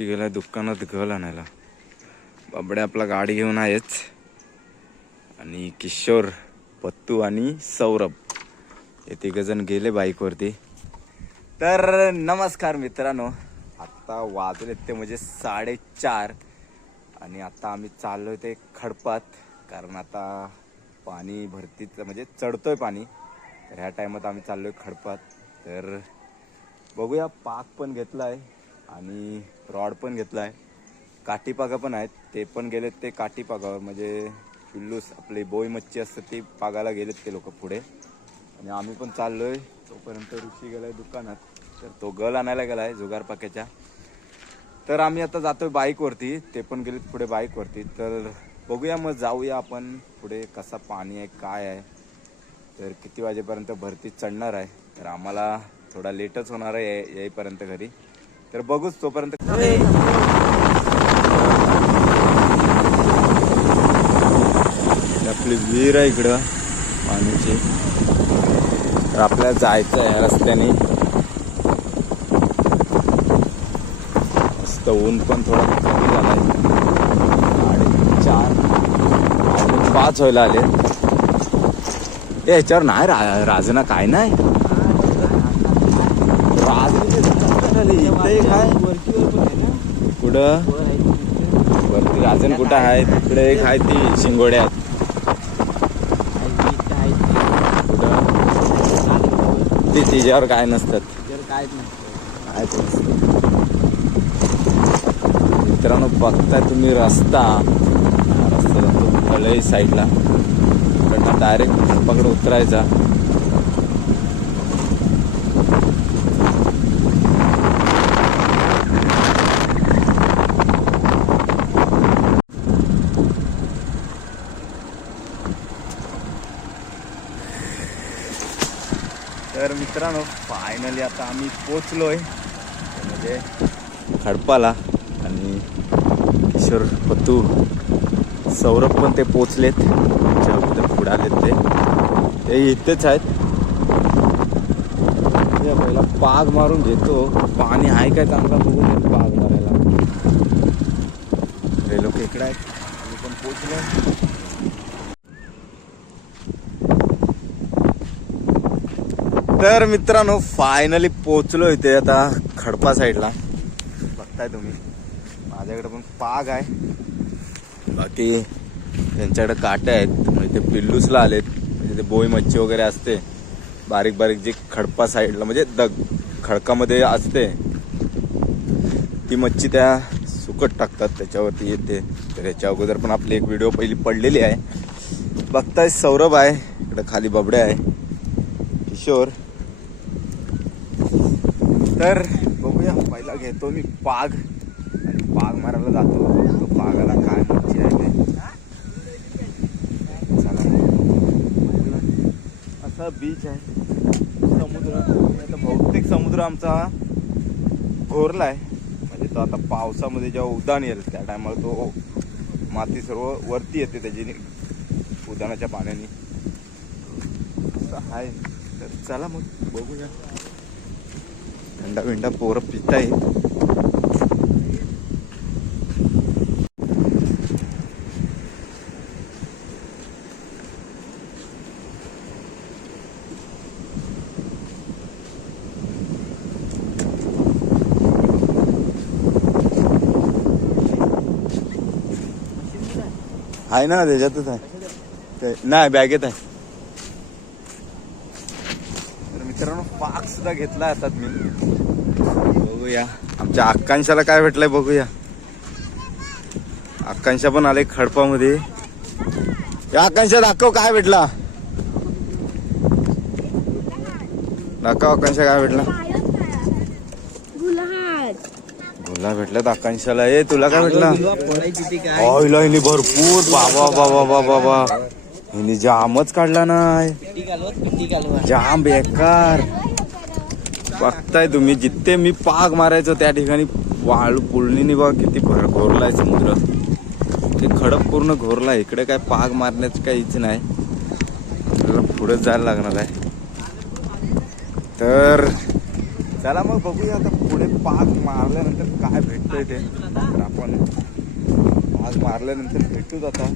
ऋषी गेलाय दुकानात गल आणायला. बाबडे आपला गाडी घेऊन आहेच आणि किशोर, पत्तू आणि सौरभ हे तिघजण गेले बाईकवरती. तर नमस्कार मित्रांनो, आत्ता वाजले ते म्हणजे 4:30 आणि आता आम्ही चाललोय ते खडपात. कारण आता पाणी भरतीचं म्हणजे चढतोय पाणी, तर ह्या टायमात आम्ही चाललोय खडपात. तर बघूया, पाक पण घेतला आहे आणि रॉड पण घेतला आहे, काठीपागा पण आहेत, ते पण गेलेत ते काठीपागावर. म्हणजे पिल्लूस आपली बोई मच्छी असते ती पागाला गेलेत ते लोक पुढे आणि आम्ही पण चाललोय. तोपर्यंत ऋषी गेलाय दुकानात, तर तो गल आणायला गेलाय जुगार पाक्याच्या. तर आम्ही आता जातोय बाईकवरती, ते पण गेलेत पुढे बाईकवरती. तर बघूया, मग जाऊया आपण पुढे, कसा पाणी आहे काय आहे, तर किती वाजेपर्यंत भरती चढणार आहे. तर आम्हाला थोडा लेटच होणार आहे येईपर्यंत घरी, तर बघूच तोपर्यंत. आपली विहीर आहे इकडं पाण्याची, तर आपल्याला जायचं आहे रस्त्याने. मस्त ऊन पण थोडा कमी झालाय, 4:05 व्हायला आले. ते ह्याच्यावर नाही राजना काय नाही, कुठं वरती राजन कुठं आहे, तिकडे एक आहे ती शिंगोड्यात. ते तिच्यावर काय नसतात, मित्रांनो. बघताय तुम्ही रस्ता फळई साईडला, डायरेक्ट पकड उतरायचा. तर मित्रांनो, फायनली आता आम्ही पोचलोय म्हणजे खडपाला, आणि किशोर, पत्तू, सौरभ पण ते पोचलेत. त्याच्या अगोदर पुढे आलेत ते इथेच आहेत. पहिला पाग मारून घेतो, पाणी आहे काय चांगला बघून पाग मारायला. हे लोक इकडे आहेत, आम्ही पण पोचलो. तर मित्रांनो, फायनली पोचलो इथे आता खडपा साईडला. बघताय तुम्ही, माझ्याकडे पण पाग आहे, बाकी त्यांच्याकडे काटे आहेत. म्हणजे ते पिल्लूसला आलेत, म्हणजे ते बोई मच्छी वगैरे असते बारीक बारीक, जी खडपा साईडला म्हणजे खडकामध्ये असते ती मच्छी, त्या सुकट टाकतात त्याच्यावरती येते. तर याच्या अगोदर पण आपली एक व्हिडिओ पहिली पडलेली आहे. बघताय सौरभ आहे इकडे, खाली बबडे आहे, किशोर. तर बघूया, पहिला घेतो मी पाग आणि पाग मारायला जातो. तो पागाला काय मच्छी आहे ते. चला, असा बीच आहे, समुद्र. आता बहुतेक समुद्र आमचा घोरला आहे, म्हणजे तो आता पावसामध्ये जेव्हा उधाण येईल त्या टायमाला तो माती सर्व वरती येते त्याची उधाणाच्या पाण्याने आहे. तर चला मग बघूया. थंडा बिंडा पोरं पिताय. आहे ना, त्याच्यातच आहे, नाही बॅगेत आहे. तर मित्रांनो, पाक सुद्धा घेतला हातात मी. बघूया आमच्या आकांक्षाला काय भेटलंय, बघूया. आकांक्षा पण आले खडपामध्ये. या आकांक्षा दाखव काय भेटला, दाखव आकांक्षा काय भेटला. गुला भेटला आकांक्षाला. ए तुला काय भेटला. ऑइल ऑइली भरपूर. बाबा बाबा बाबा बाबा, हिने जामच काढला नाही, जाम बेकार. बघताय तुम्ही, जिथे मी पाग मारायचो त्या ठिकाणी वाळू पुळणीने बघा किती घोरलाय समुद्र. ते खडक पूर्ण घोरला. इकडे काय पाग मारण्याचं काहीच नाही, आपल्याला पुढे जायला लागणार आहे. तर चला मग बघूया आता पुढे पुढे पाक मारल्यानंतर काय भेटतंय ते तर आपण पाक मारल्यानंतर भेटूच आता.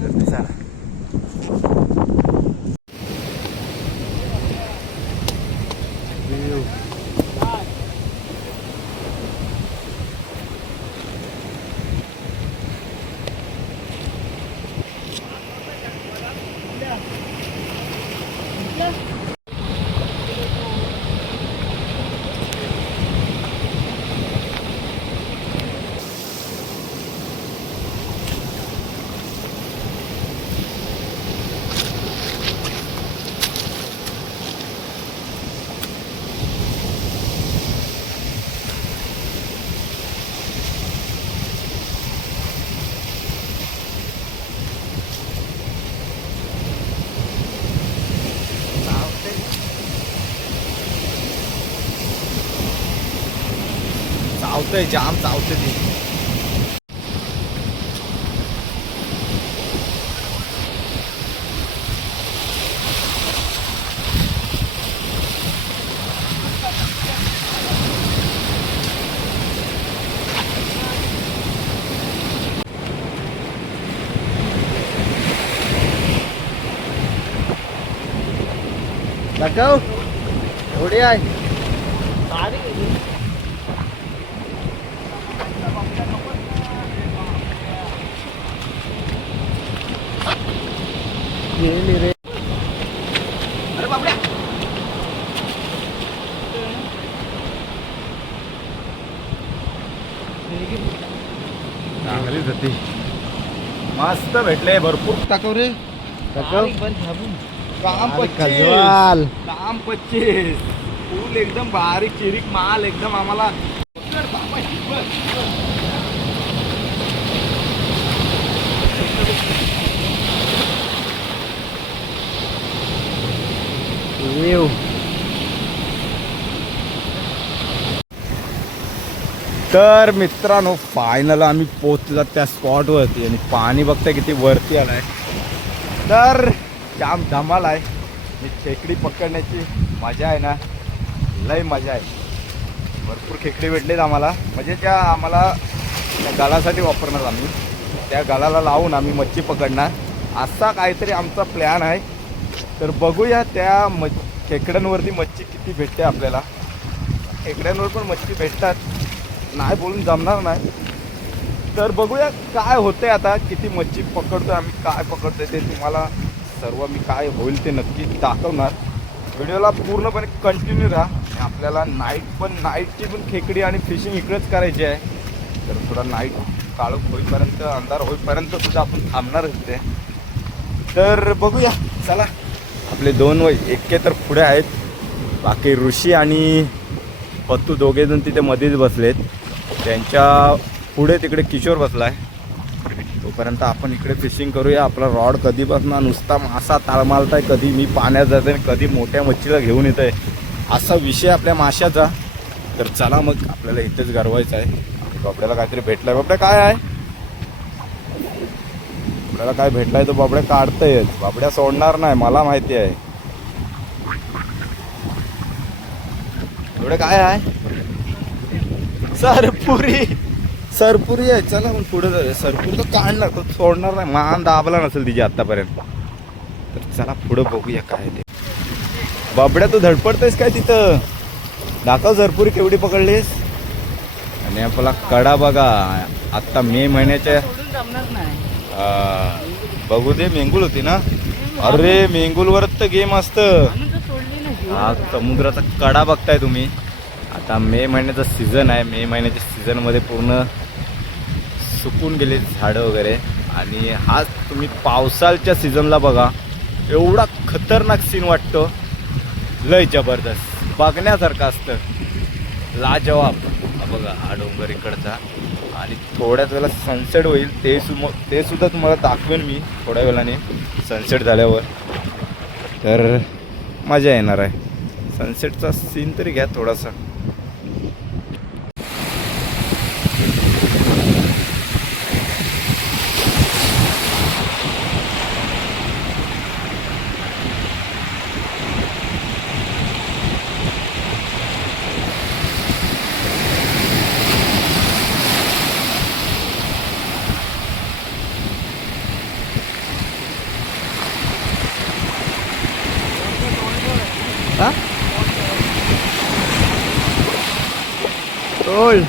तर चला चावतंय, जाम चावतंय ती. दाखव एवढी आहे. रे अरे बापड्या चांगलीच होती. मस्त भेटले भरपूर. टाकव रे टाकव. काम 25 काम 25 फुल एकदम बारीक चिरीक माल एकदम आम्हाला. तर मित्रांनो फायनल आम्ही पोहोचलो त्या स्पॉट वरती आणि पाणी बघता किती वरती आलाय. तर जाम धमाल आहे. ही खेकडी पकडण्याची मजा आहे ना, लय मजा आहे. भरपूर खेकडी भेटलेत आम्हाला, म्हणजे त्या आम्हाला त्या गालासाठी वापरणार. आम्ही त्या गालाला लावून आम्ही मच्छी पकडणार असा काहीतरी आमचा प्लॅन आहे. तर बघूया त्या खेकड्यांवरती मच्छी किती भेटते आपल्याला. खेकड्यांवर पण मच्छी भेटतात, नाही बोलून जमणार नाही. तर बघूया काय होतंय आता, किती मच्छी पकडतोय आम्ही, काय पकडतोय ते तुम्हाला सर्व मी काय होईल ते नक्की दाखवणार. व्हिडिओला पूर्णपणे कंटिन्यू राहा. आपल्याला नाईटची पण खेकडी आणि फिशिंग इकडेच करायची आहे. तर थोडा नाईट काळोख होईपर्यंत, अंधार होईपर्यंत सुद्धा आपण थांबणारच ते. तर बघूया चला. आपले 2 एके तर पुढे आहेत, बाकी ऋषी आणि पत्तू दोघेजण तिथे मध्येच बसलेत. त्यांच्या पुढे तिकडे किशोर बसलाय. तोपर्यंत आपण इकडे फिशिंग करूया. आपला रॉड कधी बसणार, नुसता मासा ताळमालताय, कधी मी पाण्यात जाते कधी मोठ्या मच्छीला घेऊन येत आहे, असा विषय आपल्या माशाचा. तर चला मग आपल्याला इथेच गरवायचं आहे. बाबड्याला काहीतरी भेटलाय. बाबड्या काय आहे, आपल्याला काय भेटलाय तो बाबड्या काढतोय. बाबड्या सोडणार नाही, मला माहिती आहे. एवढे काय आहे, सरपुरी आहे. चला मग पुढे जाऊया. सरपुरी तर काढणार, तो सोडणार नाही, मान दाबला नसेल तिची आतापर्यंत. तर चला पुढे बघूया काय ते. बाबड्या तू धडपडतोयस काय तिथं, दाखव सरपुरी केवढी पकडलीस. आणि आपला कडा बघा, आता मे महिन्याच्या बघू दे. मेंगुल होती ना, अरे मेंगुलवरच तर गेम असतं. हा समुद्राचा कडा बघताय तुम्ही. आता मे महिन्याचा सीझन आहे. मे महिन्याच्या सीझनमध्ये पूर्ण सुकून गेले झाडं वगैरे. आणि हा तुम्ही पावसाळ्याच्या सीझनला बघा, एवढा खतरनाक सीन वाटतो, लय जबरदस्त बघण्यासारखं असतं, लाजवाब. बघा हा डोंगर इकडचा. आणि थोड्याच वेळेला सनसेट होईल, ते सुद्धा तुम्हाला दाखवेन मी थोड्या वेळाने सनसेट झाल्यावर. तर मजा येणार आहे. सनसेटचा सीन तरी घ्या थोडासा. बोल.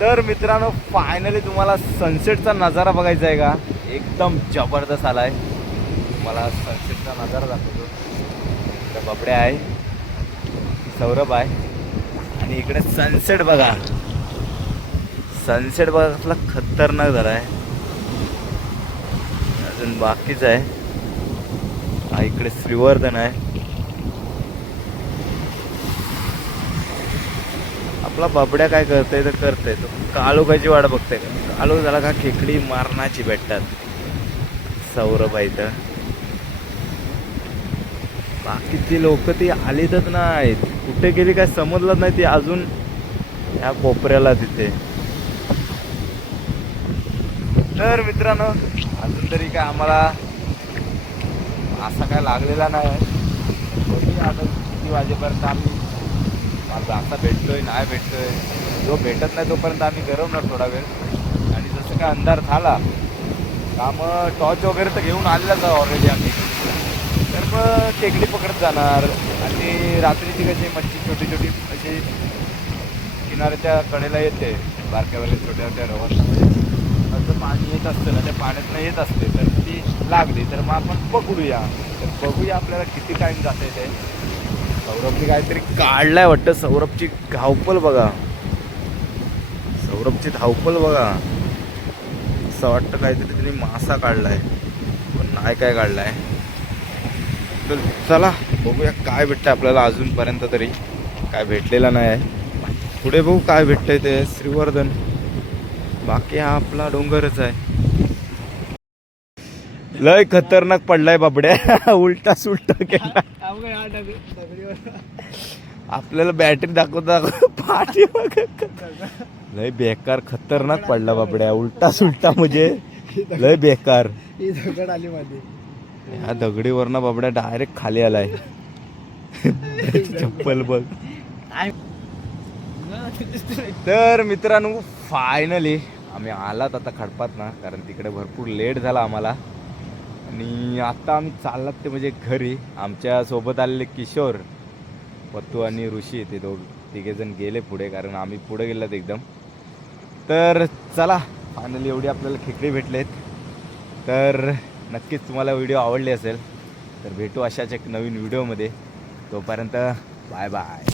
तर मित्रांनो, फायनली तुम्हाला सनसेटचा नजारा बघायचा आहे का? एकदम जबरदस्त आलाय. तुम्हाला सनसेटचा नजारा दाखवतो. इकडे बबड्या आहे, सौरभ आहे आणि इकडे सनसेट बघा. सनसेट बघा कसला खतरनाक झाला आहे. अजून बाकीच आहे. हा इकडे श्रीवर्धन आहे. आपला बाबड्या काय करतोय तर करतोय, तो काळोखाची वाट बघतोय. काळोख झाला का खेकडी मारण्याची भेटतात. सौरभ आहे इथं. बाकीची लोक ती आलीतच नाहीत, कुठे गेली काय समजलं नाही. ती अजून या कोपऱ्याला तिथे. तर मित्रांनो, अजून तरी काय आम्हाला असा काय लागलेला नाही. आता किती वाजेपर्यंत आम्ही असा भेटतोय नाही भेटतोय. जो भेटत नाही तोपर्यंत आम्ही गरवणार थोडा वेळ. आणि जसं काय अंधार झाला का मग टॉर्च वगैरे तर घेऊन आलेलाच ऑलरेडी आम्ही. तर मग टेकडी पकडत जाणार. आणि रात्रीची कशी मच्छी छोटी छोटी अशी किनाऱ्याच्या कडेला येते, बारक्यावर छोट्या छोट्या रवांमध्ये असं पाणी येत असतं ना, त्या पाण्यातनं येत असते. तर ती लागली तर मग आपण पकडूया. तर बघूया आपल्याला किती टाईम जाते ते. सौरभची काहीतरी काढलाय वाटतं. सौरभची धावपल बघा, सौरभची धावपल बघा. असं वाटतं काहीतरी त्यांनी मासा काढलाय, पण नाही काय काढलाय. तर चला बघूया काय भेटतंय आपल्याला. अजूनपर्यंत तरी काय भेटलेला नाही आहे. पुढे बघू काय भेटतंय ते. श्रीवर्धन. बाकी हा आपला डोंगरच आहे. लय खतरनाक पडलाय बाबड्या. उलटा सुलटा केला. आपल्याला बॅटरी दाखवता पाठी लय बेकार खतरनाक पडला बाबड्या. उलटा सुलटा म्हणजे लय बेकार. दगड आली मध्ये. ह्या दगडीवरनं बाबड्या डायरेक्ट खाली आलाय. चप्पल बघ. तर मित्रांनो, फायनली आम्ही आलात आता खडपात ना, कारण तिकडे भरपूर लेट झाला आम्हाला. आणि आता आम्ही चाललात ते म्हणजे घरी. आमच्या सोबत आलेले किशोर, पत्तू आणि ऋषी ते तिघेजण गेले पुढे, कारण आम्ही पुढे गेलात एकदम. तर चला, फायनली एवढी आपल्याला खेकडी भेटलेत. तर नक्कीच तुम्हाला व्हिडिओ आवडले असेल. तर भेटू अशाच एक नवीन व्हिडिओमध्ये. तोपर्यंत बाय बाय.